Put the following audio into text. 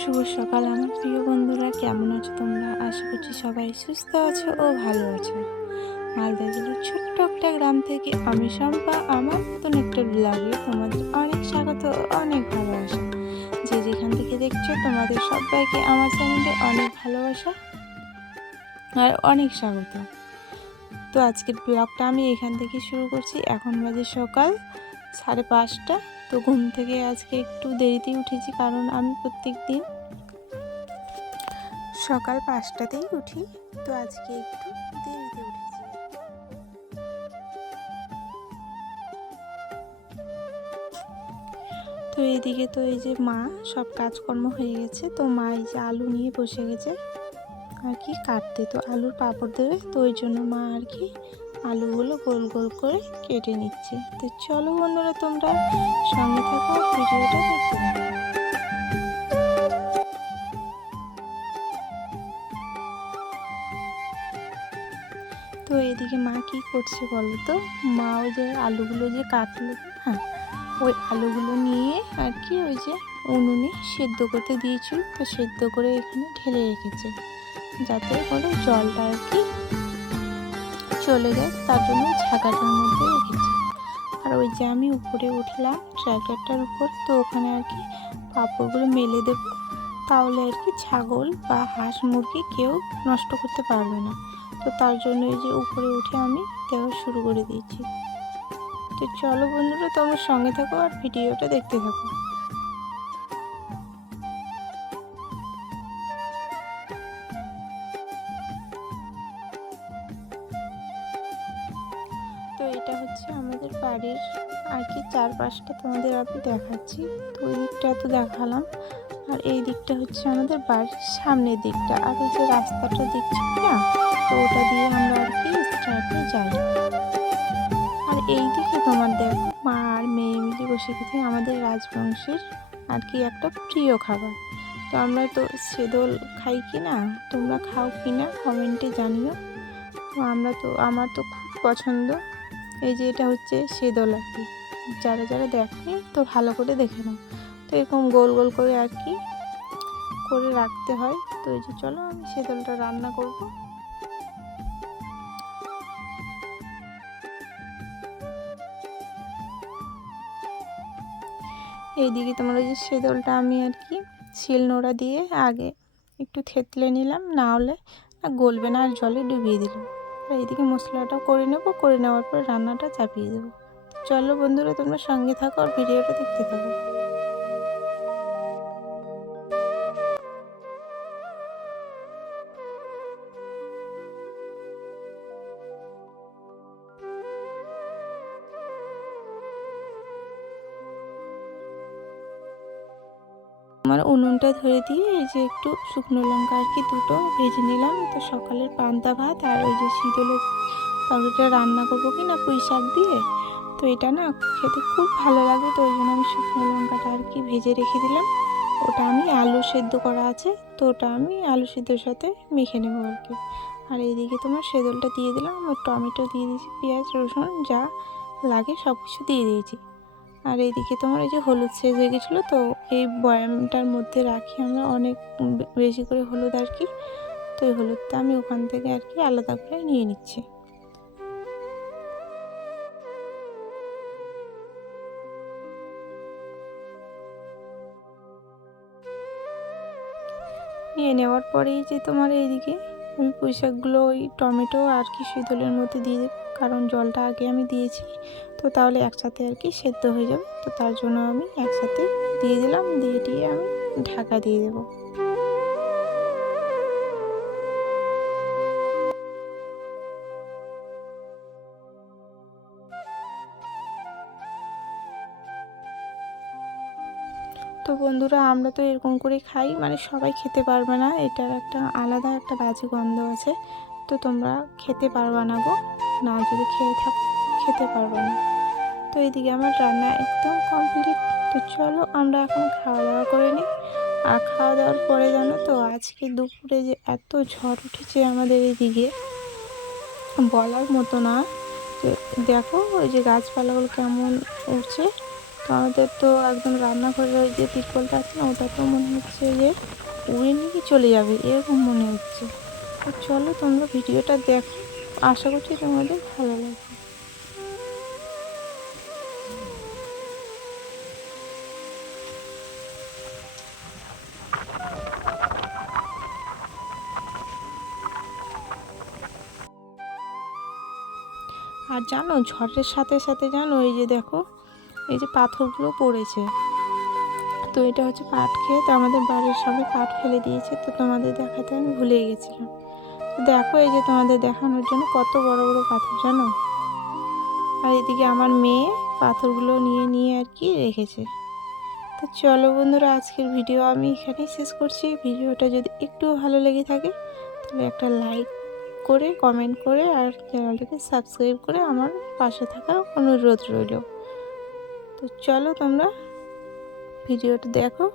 শুভ সকাল আমার প্রিয় বন্ধুরা, কেমন আছো তোমরা? আশা করছি সবাই সুস্থ আছো ও ভালো আছো। মালদা জেলার ছোট্ট একটা গ্রাম থেকে আমি শম্পা আমার নতুন একটা ব্লগে তোমাদের অনেক স্বাগত ও অনেক ভালোবাসা। যে যেখান থেকে দেখছো তোমাদের সবাইকে আমার চ্যানেলে অনেক ভালোবাসা আর অনেক স্বাগত। তো আজকের ব্লগটা আমি এখান থেকে শুরু করছি। এখন বাজে সকাল 5:30। তো ঘুম থেকে আজকে একটু দেরিতেই উঠেছি, কারণ আমি প্রত্যেক দিন সকাল 5টাতেই উঠি। তো আজকে একটু দেরিতে উঠেছি। তো এইদিকে তো এই যে মা সব কাজকর্ম হয়ে গেছে। তো মা এই যে আলু নিয়ে বসে গেছে আর কি কাটতে। তো আলুর পাঁপড় দেবে, তো ওই জন্য মা আর কি আলুগুলো গোল গোল করে কেটে নিচ্ছে। তো চলো বন্ধুরা, তোমরা সঙ্গে থাকো, ভিডিওটা দেখতে থাকো। তো এদিকে মা কি করছে বলো তো? মা ওই যে আলুগুলো যে কাটলো, হ্যাঁ, ওই আলুগুলো নিয়ে আর কি ওই যে উনুনে সেদ্ধ করতে দিয়েছিল। তো সেদ্ধ করে এখানে ঢেলে রেখেছে, যাতে করে জলটা আর কি চলে যায়, তার জন্য ঝাঁকাটার মধ্যে রেখেছে। আর ওই যে আমি উপরে উঠলাম ট্র্যাক্টরটার উপর, তো ওখানে আর কি পাঁপড়গুলো মেলে দেবো, তাহলে আর কি ছাগল বা হাঁস মুরগি কেউ নষ্ট করতে পারবে না। তো তার জন্য এই যে উপরে উঠে আমি দেওয়া শুরু করে দিয়েছি। তো চলো বন্ধুরা, তোমরা সঙ্গে থাকো আর ভিডিওটা দেখতে থাকো। তো এটা হচ্ছে আমাদের বাড়ির আর কি চারপাশটা তোমাদের আমি দেখাচ্ছি। তো ওই দিকটা তো দেখালাম, আর এই দিকটা হচ্ছে আমাদের বাড়ির সামনের দিকটা। আর ওই যে রাস্তাটা দেখছি না, তো ওটা দিয়ে আমরা আর কি স্ট্রাইটে যাই। আর এই দিকে তোমার দেখো মা আর মেয়ে মিলে বসে খেতে আমাদের রাজবংশের আর কি একটা প্রিয় খাবার। তো আমরা তো সেদল খাই কি না, তোমরা খাও কি না কমেন্টে জানিও। তো আমার তো খুব পছন্দ। এই যে এটা হচ্ছে সেদল আর কি, যারা যারা দেখে তো ভালো করে দেখে নাও। তো এরকম গোল গোল করে আর কি করে রাখতে হয়। তো এই যে চলো আমি সেদলটা রান্না করব। এইদিকে তোমার ওই যে সেদলটা আমি আর কি শিলনোড়া দিয়ে আগে একটু থেতলে নিলাম, না হলে গলবে না, আর জলে ডুবিয়ে দিলাম। আর এইদিকে মশলাটা করে নেবো, করে নেওয়ার পর রান্নাটা চাপিয়ে দেবো। চলো বন্ধুরা, তোমরা সঙ্গে থাকো আর ভিডিওটা দেখতে থাকো। আমার উনুনটা ধরে দিয়ে এই যে একটু শুকনো লঙ্কা আর কি দুটো ভেজে নিলাম। তো সকালের পান্তা ভাত আর ওই যে শীতলের তরকারিটা রান্না করবো কি না পুঁই শাক দিয়ে। তো এটা না খেতে খুব ভালো লাগে, তো ওই জন্য আমি শুকনো লঙ্কাটা আর কি ভেজে রেখে দিলাম। ওটা আমি আলু সেদ্ধ করা আছে, তো ওটা আমি আলু সেদ্ধর সাথে মেখে নেবো আর কি। আর এইদিকে তোমার সেদলটা দিয়ে দিলাম, আর টমেটো দিয়ে দিয়েছি, পেঁয়াজ রসুন যা লাগে সব কিছু দিয়ে দিয়েছি। আর এইদিকে তোমার এই যে হলুদ শেষ হয়ে গেছিলো, তো এই বয়ামটার মধ্যে রাখি আমরা অনেক বেশি করে হলুদ আর কি। তো এই হলুদটা আমি ওখান থেকে আর কি আলাদা করে নিয়ে নিচ্ছি। নিয়ে নেওয়ার পরেই যে তোমার এইদিকে আমি পুঁই শাকগুলো ওই টমেটো আর কি শীতলের মধ্যে দিয়ে দেবো, কারণ জলটা আগে আমি দিয়েছি, তো তাহলে একসাথে আর কি সেদ্ধ হয়ে যাবে। তো তার জন্য আমি একসাথে দিয়ে দিলাম, দিয়ে আমি ঢাকা দিয়ে দেবো। তো বন্ধুরা, আমরা তো এরকম করে খাই, মানে সবাই খেতে পারবে না, এটার একটা আলাদা একটা বাজে গন্ধ আছে। তো তোমরা খেতে পারবা না গো, না যদি খেয়ে থাকো খেতে পারবে না। তো এইদিকে আমার রান্না একদম কমপ্লিট। তো চলো আমরা এখন খাওয়া দাওয়া করে নিই। আর খাওয়া দাওয়ার পরে জানো তো আজকে দুপুরে যে এত ঝড় উঠেছে আমাদের এইদিকে বলার মতো না। যে দেখো ওই যে গাছপালাগুলো কেমন উঠছে। তো আমাদের তো একদম রান্নাঘরের ওই যে তিরপলটা আছে না, ওটা তো মনে হচ্ছে যে উড়ে নিয়ে চলে যাবে, এরকম মনে হচ্ছে। তো চলো তোমরা ভিডিওটা দেখো, আশা করছি তোমাদের ভালো লাগবে। আর জানো, ঝড়ের সাথে সাথে জানো এই যে দেখো, এই যে পাথরগুলো পড়েছে। তো এটা হচ্ছে পাট ক্ষেত, আমাদের বাড়ির সবাই পাট ফেলে দিয়েছে, তো তোমাদের দেখাতে আমি ভুলে গেছিলাম। তো দেখো এই যে তোমাদের দেখানোর জন্য কত বড় বড় পাথর জানো। আর এদিকে আমার মেয়ে পাথরগুলো নিয়ে নিয়ে আর কি রেখেছে। তো চলো বন্ধুরা, আজকের ভিডিও আমি এখানেই শেষ করছি। ভিডিওটা যদি একটু ভালো লেগে থাকে তাহলে একটা লাইক করে, কমেন্ট করে, আর চ্যানেলটাকে সাবস্ক্রাইব করে আমার পাশে থাকার অনুরোধ রইল। তো চলো তোমরা ভিডিওটা দেখো।